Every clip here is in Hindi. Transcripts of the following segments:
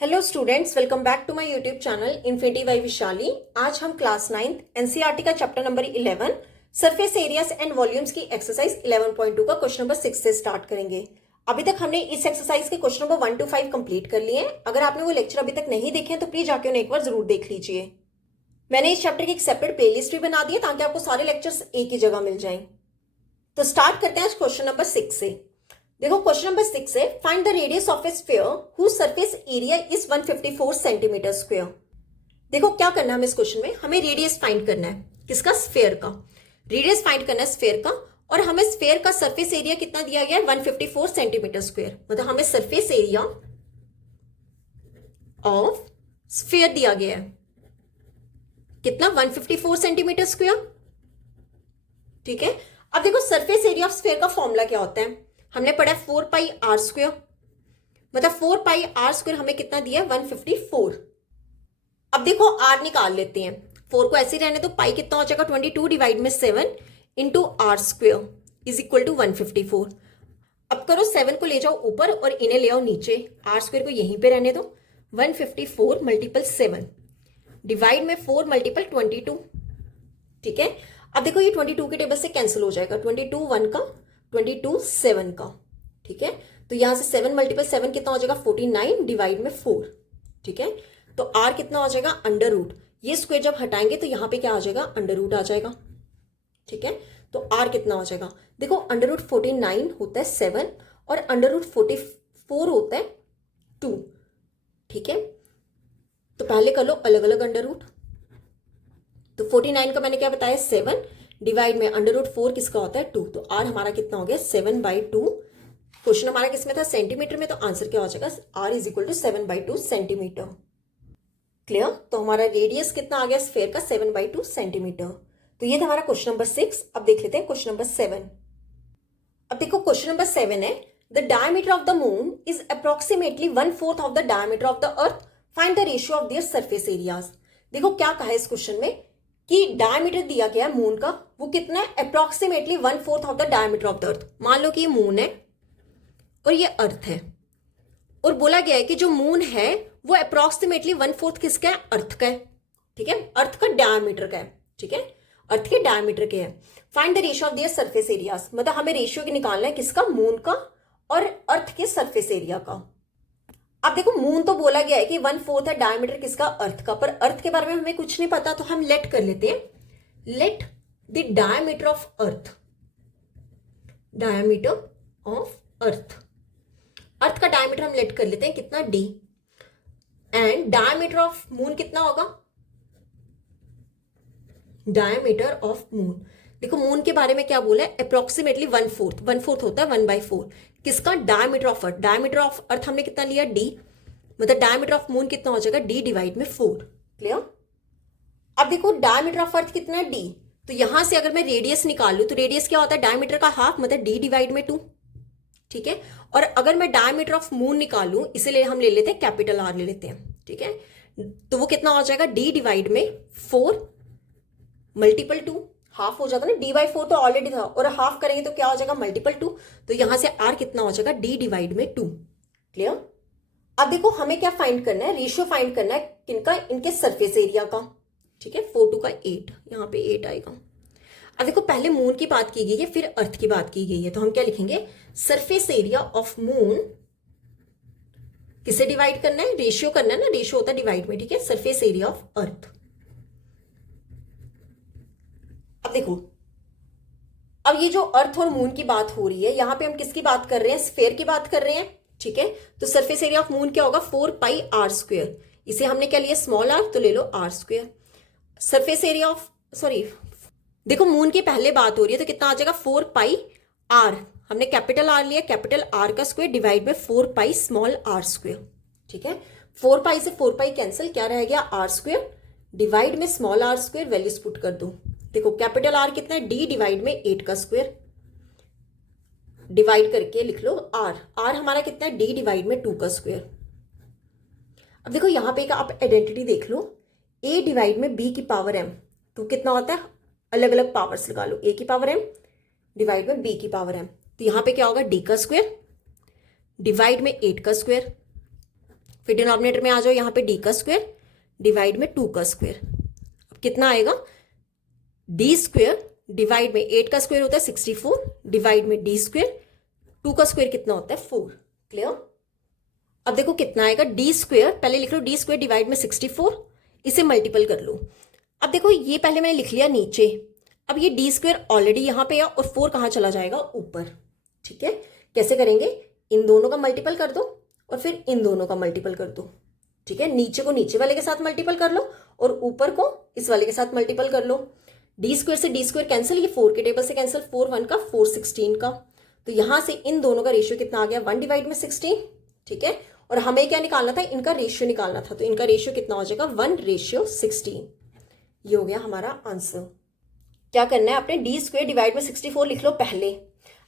Hello students, welcome back to my YouTube channel infinity by Vishali. आज हम क्लास 9th एनसीईआरटी का chapter number 11 surface areas and volumes की एक्सरसाइज 11.2 का क्वेश्चन नंबर 6 से स्टार्ट करेंगे। अभी तक हमने इस एक्सरसाइज के क्वेश्चन नंबर 1 to 5 कंप्लीट कर लिए हैं। अगर आपने वो लेक्चर अभी तक नहीं देखे हैं तो प्लीज जाके उन्हें एक बार जरूर देख लीजिए। मैंने इस चैप्टर की एक सेपरेट प्लेलिस्ट भी बना दी है ताकि आपको सारे लेक्चर्स एक ही जगह मिल जाएं। तो स्टार्ट करते हैं आज क्वेश्चन नंबर 6 से। देखो क्वेश्चन नंबर 6 है, find the radius of a sphere whose surface area is 154 centimetre square. देखो क्या करना है हमें इस क्वेश्चन में, हमें रेडियस फाइंड करना है। किसका? स्फीयर का। रेडियस फाइंड करना है स्फीयर का, और हमें स्फीयर का सरफेस एरिया कितना दिया गया है? 154 सेंटीमीटर स्क्वायर। मतलब हमें सरफेस एरिया ऑफ स्फीयर दिया गया है कितना? 154 सेंटीमीटर स्क्वायर। ठीक है, अब देखो सरफेस एरिया ऑफ स्फीयर का फॉर्मूला क्या होता है, हमने पढ़ा 4 पाई आर स्क्वायर। मतलब 4 पाई आर स्क्वायर हमें कितना दिया है? 154। अब देखो आर निकाल लेते हैं, 4 को ऐसे रहने तो पाई कितना हो जाएगा? 22 डिवाइड में 7 into r square is equal to 154। अब करो 7 को ले जाओ ऊपर और इन्हें ले आओ नीचे, आर स्क्वायर को यहीं पे रहने दो। 154 मल्टीपल 7 डिवाइड में 4 मल्टीपल 22। ठीक है, अब देखो ये 22 के टेबल से कैंसिल हो जाएगा, 22 1 का, 22 7 का। ठीक है, तो यहां से 7 मल्टीपल 7 कितना हो जाएगा? 49 डिवाइड में 4। ठीक है, तो आर कितना हो जाएगा? Under root. ये स्क्वायर जब हटाएंगे तो यहां पे क्या आ जाएगा? अंडर रूट आ जाएगा। ठीक है, तो आर कितना हो जाएगा? देखो अंडर रूट 49 होता है 7 और अंडर रूट 44 होता है 2। ठीक है, तो पहले कर लो अलग अलग अंडर रूट। तो 49 का मैंने क्या बताया? 7 डिवाइड में अंडर रूट 4 किसका होता है? 2। तो आर हमारा कितना हो गया? 7/2। क्वेश्चन हमारा किसमें था? सेंटीमीटर में। तो आंसर क्या हो जाएगा? R is equal to 7/2 centimetre. Clear? तो हमारा रेडियस कितना आ गया स्फीयर का? 7/2 सेंटीमीटर। तो ये था हमारा क्वेश्चन नंबर 6। अब देख लेते हैं क्वेश्चन नंबर 7। अब देखो क्वेश्चन नंबर 7 है, the diameter of the moon is approximately 1/4 of the diameter of the earth, find the ratio of their surface areas. देखो क्या कहा है इस क्वेश्चन में कि डायमीटर दिया गया है मून का, वो कितना है? Approximately 1/4 of the diameter of the earth. मान लो कि ये मून है और ये अर्थ है, और बोला गया है कि जो मून है वो अप्रोक्सीमेटली 1/4 किसका है? अर्थ का है। ठीक है, अर्थ का डायमीटर का है। ठीक है, अर्थ के डायमीटर के है। Find the ratio of their surface areas, मतलब हमें रेशियो निकालना है किसका? मून का और अर्थ के सरफेस एरिया का। अब देखो मून तो बोला गया है कि 1/4 है डायमीटर किसका? अर्थ का, पर अर्थ के बारे में हमें कुछ नहीं पता, तो हम लेट कर लेते हैं, let the diameter of earth, diameter of earth, earth का डायमीटर हम लेट कर लेते हैं कितना? d। And diameter of moon कितना होगा? डायमीटर ऑफ मून, देखो मून के बारे में क्या बोला है? अप्रोक्सीमेटली 1/4, 1/4 होता है 1/4 किसका? Diameter of earth. Diameter of अर्थ हमने कितना लिया? d। मतलब डायमीटर ऑफ मून कितना हो जाएगा? d डिवाइड में 4। क्लियर? अब देखो डायमीटर ऑफ अर्थ कितना है? d। तो यहां से अगर मैं रेडियस निकाल लू तो रेडियस क्या होता है? डायमीटर का हाफ, मतलब d डिवाइड में 2। ठीक है, और अगर मैं डायमीटर ऑफ मून निकालू, इसीलिए हम ले लेते हैं कैपिटल आर ले लेते हैं। ठीक है, तो वो कितना हो जाएगा? d डिवाइड में 4 मल्टीपल 2। हाफ हो जाता ना, d/4 तो ऑलरेडी था, और हाफ करेंगे तो क्या हो जाएगा? मल्टीपल 2। तो यहां से r कितना हो जाएगा? d डिवाइड में 2। क्लियर? अब देखो हमें क्या फाइंड करना है? रेशियो फाइंड करना है किनका? इनके सरफेस एरिया का। ठीक है, 4 2 का 8, यहाँ पे 8 आएगा। अब देखो पहले मून की बात की गई है, फिर अर्थ की बात की गई है, तो हम क्या लिखेंगे? सरफेस एरिया ऑफ मून किसे डिवाइड करना है? रेशियो करना है ना, रेशियो होता है डिवाइड में। ठीक है, सरफेस एरिया ऑफ अर्थ। अब देखो, अब ये जो अर्थ और मून की बात हो रही है, यहां पे हम किसकी बात कर रहे हैं? स्फीयर की बात कर रहे हैं। ठीक है, तो सरफेस एरिया ऑफ मून क्या होगा? 4 पाई आर स्क्वायर। इसे हमने क्या लिया? स्मॉल आर, तो ले लो R square. Surface area of, sorry, देखो मून की पहले बात हो रही है तो कितना आ जाएगा? 4 पाई आर, हमने कैपिटल आर लिया, कैपिटल आर का स्क्वायर डिवाइड में 4 पाई स्मॉल आर स्क्वायर। ठीक है, 4 पाई से 4 पाई कैंसिल, क्या रह गया? आर स्क्वायर डिवाइड में small r square, values put कर दो। देखो कैपिटल आर कितना है? d डिवाइड में 8 का स्क्वायर, डिवाइड करके लिख लो r। r हमारा कितना है? d डिवाइड में 2 का स्क्वायर। अब देखो यहां पे आप आइडेंटिटी देख लो, a डिवाइड में b की पावर m, तो कितना होता है? अलग अलग पावर्स लगा लो, a की पावर m डिवाइड में b की पावर m। तो यहां पे क्या होगा? d का स्क्वायर डिवाइड में 8 का स्क्वायर, फिर डिनोमिनेटर में आ जाओ, यहाँ पे डी का स्क्वायर डिवाइड में 2 का स्क्वायर। अब कितना आएगा, डी स्क्वायर डिवाइड में 8 का स्क्वायर होता है 64 डिवाइड में डी स्क्वायर, 2 का स्क्वायर कितना होता है 4। क्लियर। अब देखो कितना आएगा, डी स्क्वायर, पहले लिख लो डी स्क्वायर डिवाइड में 64, इसे मल्टीपल कर लो। अब देखो ये पहले मैंने लिख लिया नीचे, अब ये डी स्क्वायर ऑलरेडी यहां पे है और 4 कहां चला जाएगा, ऊपर। ठीक है, कैसे करेंगे, इन दोनों का मल्टीपल कर दो और फिर इन दोनों का मल्टीपल कर दो। ठीक है, नीचे को नीचे वाले के साथ मल्टीपल कर लो और ऊपर को इस वाले के साथ मल्टीपल कर लो। डी स्क्वायर से डी स्क्वायर कैंसिल, ये 4 के टेबल से कैंसिल, 4 1 का 4 16 का, तो यहां से इन दोनों का रेशियो कितना आ गया, 1 डिवाइड में 16। ठीक है, और हमें क्या निकालना था, इनका रेशियो निकालना था, तो इनका रेशियो कितना हो जाएगा 1:16। ये हो गया हमारा आंसर। क्या करना है, आपने डी स्क्वायर डिवाइड में 64 लिख लो पहले।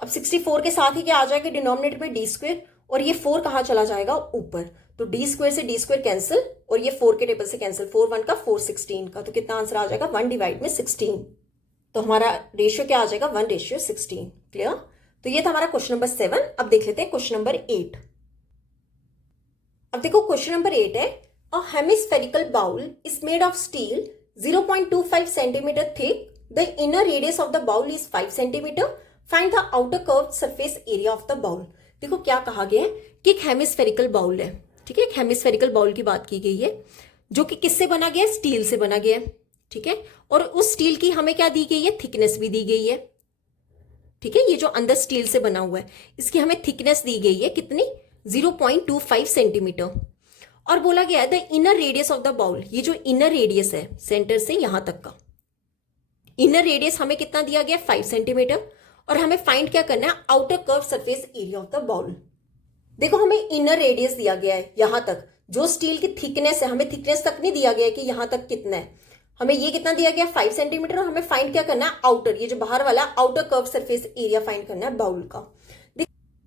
अब 64 के साथ ही क्या आ जाएगा डिनोमिनेटर में डी स्क्वायर, और ये 4 कहां चला जाएगा, ऊपर। तो डी स्क्वायर से डी स्क्वायर कैंसिल और ये 4 के टेबल से कैंसिल, 4 1 का 4 16 का, तो कितना आंसर आ जाएगा 1 डिवाइड में 16। तो हमारा रेशियो क्या आ जाएगा 1:16। क्लियर। तो ये था हमारा क्वेश्चन नंबर 7। अब देख लेते हैं क्वेश्चन नंबर 8। अब देखो क्वेश्चन नंबर 8 है, a hemispherical bowl is made of steel 0.25 centimetre thick, the inner radius of the bowl is 5 centimetre, find the outer curved surface area of the bowl. देखो क्या कहा गया है कि एक हेमिस्फेरिकल बाउल है। ठीक है, एक हेमिस्फेरिकल बाउल की बात की गई है जो कि किससे बना गया है, स्टील से बना गया है। ठीक है, और उस स्टील की हमें क्या दी गई है, थिकनेस भी दी गई है। ठीक है, ये जो अंदर स्टील से बना हुआ है इसकी हमें थिकनेस दी गई है कितनी, 0.25 सेंटीमीटर। और बोला गया है the inner radius of the bowl, ये जो इनर रेडियस है सेंटर से यहां तक का इनर रेडियस हमें कितना दिया गया, 5 सेंटीमीटर। और हमें फाइंड क्या करना है, outer curve surface area of the bowl. देखो हमें इनर रेडियस दिया गया है यहां तक, जो स्टील की थिकनेस है हमें थिकनेस तक नहीं दिया गया कि यहां तक कितना है, हमें ये कितना दिया गया 5 सेंटीमीटर। और हमें फाइंड क्या करना है, आउटर, ये जो बाहर वाला outer curve surface area find करना है बाउल का।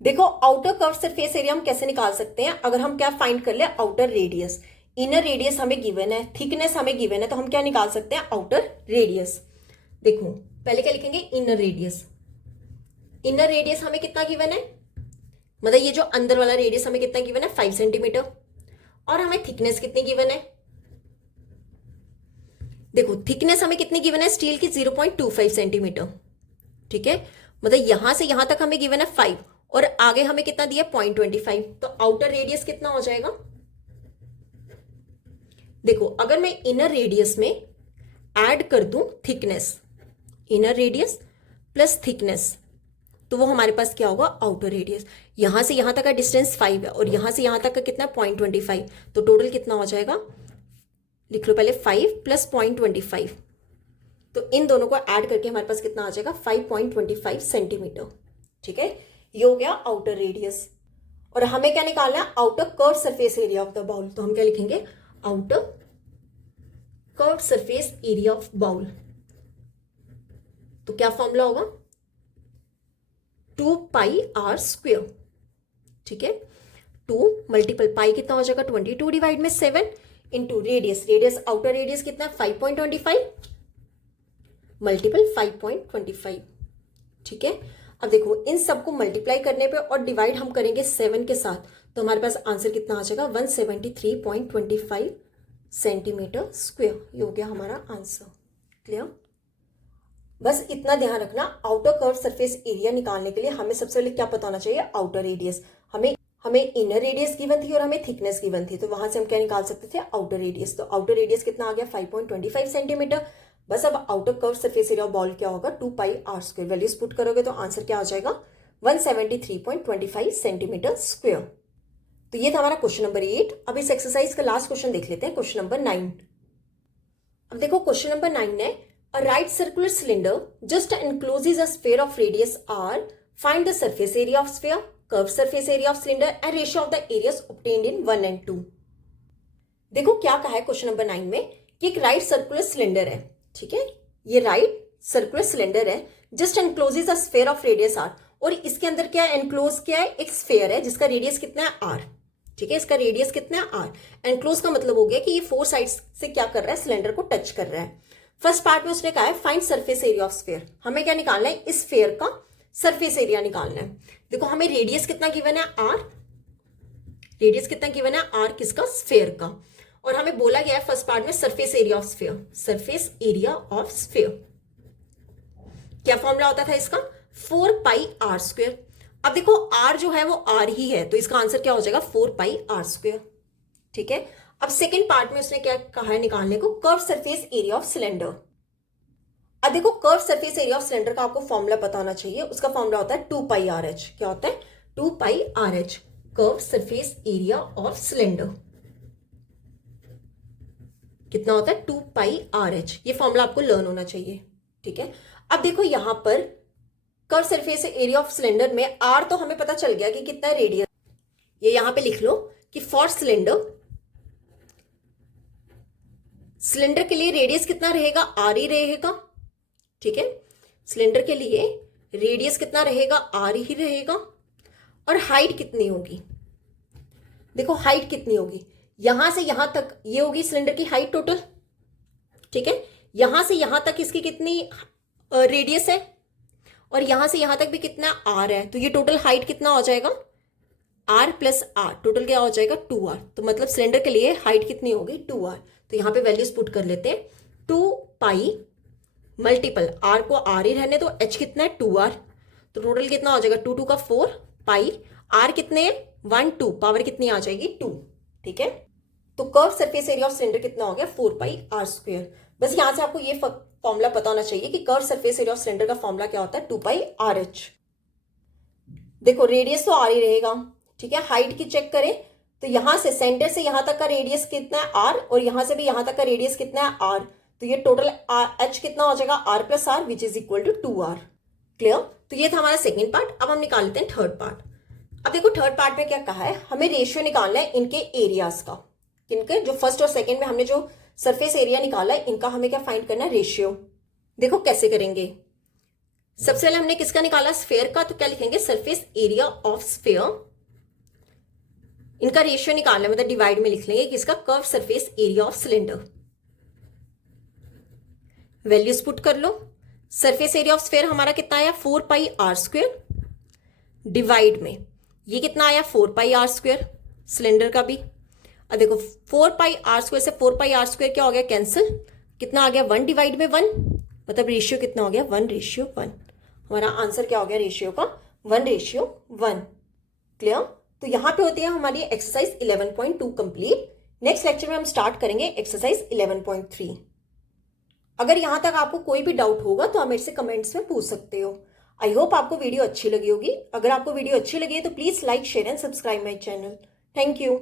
देखो आउटर कर्व सरफेस एरिया हम कैसे निकाल सकते हैं, अगर हम क्या फाइंड कर ले, आउटर रेडियस। इनर रेडियस हमें गिवन है, थिकनेस हमें गिवन है, तो हम क्या निकाल सकते हैं, आउटर रेडियस। देखो पहले क्या लिखेंगे, इनर रेडियस। इनर रेडियस हमें कितना गिवन है, मतलब ये जो अंदर वाला रेडियस हमें कितना गिवन है, 5 सेंटीमीटर। और हमें थिकनेस कितनी गिवन है, देखो थिकनेस हमें कितनी गिवन है स्टील की, 0.25 सेंटीमीटर। ठीक है, मतलब यहां से यहां तक हमें गिवन है 5 और आगे हमें कितना दिया 0.25, तो आउटर रेडियस कितना हो जाएगा। देखो अगर मैं इनर रेडियस में ऐड कर दूं thickness, inner radius plus thickness, तो वो हमारे पास क्या होगा, आउटर रेडियस। यहां से यहां तक का डिस्टेंस 5 है और यहां से यहां तक का कितना 0.25, तो टोटल कितना हो जाएगा, लिख लो पहले 5 प्लस 0.25, तो इन दोनों को ऐड करके हमारे पास कितना आ जाएगा 5.25 सेंटीमीटर। ठीक है, ये हो गया आउटर रेडियस। और हमें क्या निकालना है, outer curve surface area of the bowl, तो हम क्या लिखेंगे, outer curve surface area of bowl. तो क्या फॉर्मूला होगा, 2 पाई आर स्क्वेयर। ठीक है, 2 मल्टीपल पाई कितना हो जाएगा 22 डिवाइड में 7 into radius, radius outer radius कितना है 5.25 मल्टीपल 5.25। ठीक है, अब देखो इन सबको मल्टीप्लाई करने पे और डिवाइड हम करेंगे 7 के साथ, तो हमारे पास आंसर कितना आ जाएगा 173.25 सेंटीमीटर स्क्वायर। ये हो गया हमारा आंसर। क्लियर। बस इतना ध्यान रखना, आउटर कर्व सरफेस एरिया निकालने के लिए हमें सबसे पहले क्या पता होना चाहिए, आउटर रेडियस। हमें इनर रेडियस गिवन थी और हमें थिकनेस गिवन थी, तो वहां से हम क्या निकाल सकते थे, आउटर रेडियस। तो आउटर रेडियस कितना आ गया 5.25 सेंटीमीटर। बस अब outer curve surface area of ball क्या होगा, 2 pi are square. Values put करोगे तो आंसर क्या आ जाएगा 173.25 सेंटीमीटर स्क्वायर। तो ये था हमारा क्वेश्चन नंबर 8। अब इस एक्सरसाइज का लास्ट क्वेश्चन देख लेते हैं, क्वेश्चन नंबर 9। अब देखो क्वेश्चन नंबर 9 है, a right circular cylinder just encloses a sphere of radius r, find the surface area of sphere, curved surface area of cylinder and ratio of the areas obtained in 1 and 2। देखो क्या कहा है क्वेश्चन नंबर 9 में कि एक राइट सर्कुलर सिलेंडर है। ठीक है, ये राइट सर्कुलर सिलेंडर है, just encloses a sphere of radius r, और इसके अंदर क्या है, एनक्लोज क्या है, एक स्फीयर है जिसका रेडियस कितना है r। ठीक है, इसका रेडियस कितना है r। एनक्लोज का मतलब हो गया कि ये 4 साइड्स से क्या कर रहा है, सिलेंडर को टच कर रहा है। फर्स्ट पार्ट में उसने कहा है find surface area of sphere, हमें क्या निकालना है, इस स्फीयर का सरफेस एरिया निकालना है। देखो हमें रेडियस कितना गिवन है r, रेडियस कितना गिवन है, आर किसका, स्फेयर का। और हमें बोला गया है फर्स्ट पार्ट में surface area of sphere, surface area of sphere क्या फॉर्मूला होता था इसका, 4 पाई आर स्क्वेयर। अब देखो आर जो है वो आर ही है, तो इसका आंसर क्या हो जाएगा, 4 पाई आर स्क्वेयर। ठीक है, अब सेकेंड पार्ट में उसने क्या कहा है निकालने को, curve surface area of cylinder. अब देखो curve surface area of cylinder का आपको फॉर्मूला पता होना चाहिए, उसका फॉर्मूला होता है 2 पाई आर एच। क्या होता है, 2 pi R H, curve surface area of cylinder कितना होता है, 2 पाई आर एच। ये फॉर्मूला आपको लर्न होना चाहिए। ठीक है, अब देखो यहां पर curve surface area of cylinder में आर तो हमें पता चल गया कि कितना रेडियस, ये यहां पे लिख लो कि फॉर सिलेंडर, सिलेंडर के लिए रेडियस कितना रहेगा, आर ही रहेगा। ठीक है, सिलेंडर के लिए रेडियस कितना रहेगा, आर ही रहेगा। और हाइट कितनी होगी, देखो हाइट कितनी होगी, यहां से यहां तक ये होगी सिलेंडर की हाइट टोटल। ठीक है, यहां से यहां तक इसकी कितनी रेडियस है, और यहां से यहां तक भी कितना आर है, तो ये टोटल हाइट कितना हो जाएगा, आर प्लस आर, टोटल क्या हो जाएगा 2r। तो मतलब सिलेंडर के लिए हाइट कितनी होगी, 2r। तो यहां पे वैल्यूज पुट कर लेते हैं, 2 पाई मल्टीपल आर को आर ही रहने दो, एच कितना है 2r, तो टोटल कितना हो जाएगा 2 2 का 4 पाई, आर कितने 1 2, पावर कितनी आ जाएगी 2। ठीक है, तो curve surface area of cylinder कितना हो गया, 4 पाई आर स्क्वायर। बस यहां से आपको ये फॉर्मूला पता होना चाहिए कि curve surface area of cylinder का फॉर्मूला क्या होता है, 2 पाई आर एच। देखो रेडियस तो आर ही रहेगा। ठीक है, हाइट की चेक करें तो यहां से सेंटर से यहां तक का रेडियस कितना है आर, और यहां से भी यहां तक का रेडियस कितना है आर, तो ये टोटल एच कितना हो जाएगा, r plus r which is equal to 2r। Clear, तो ये था हमारा सेकेंड पार्ट। अब हम निकाल लेते हैं थर्ड पार्ट। अब देखो थर्ड पार्ट में क्या कहा है, हमें रेशियो निकालना है इनके एरियाज का, किनके, जो फर्स्ट और सेकेंड में हमने जो सरफेस एरिया निकाला है इनका हमें क्या फाइंड करना है, रेशियो। देखो कैसे करेंगे, सबसे पहले हमने किसका निकाला, स्फेयर का, तो क्या लिखेंगे, सरफेस एरिया ऑफ स्फेयर, इनका रेशियो निकालना है, मतलब डिवाइड में लिख लेंगे किसका, curve surface area of cylinder. Values put कर लो, सरफेस एरिया ऑफ स्फेयर हमारा कितना आया, 4 पाई आर स्क्वेयर, डिवाइड में ये कितना आया, 4 पाई आर स्क्वेयर, सिलेंडर का भी। अब देखो 4 पाई आर स्क्वेयर से 4 पाई आर स्क्वेयर क्या हो गया, कैंसिल, कितना आ गया 1 डिवाइड में 1, मतलब रेशियो कितना हो गया, 1:1। हमारा आंसर क्या हो गया रेशियो का, 1:1। क्लियर, तो यहां पे होती है हमारी एक्सरसाइज 11.2 कंप्लीट। नेक्स्ट लेक्चर में हम स्टार्ट करेंगे एक्सरसाइज 11.3। अगर यहां तक आपको कोई भी डाउट होगा तो आप मेरे से कमेंट्स में पूछ सकते हो। आई होप आपको वीडियो अच्छी लगी होगी। अगर आपको वीडियो अच्छी लगी है तो please like share and subscribe my channel. Thank you.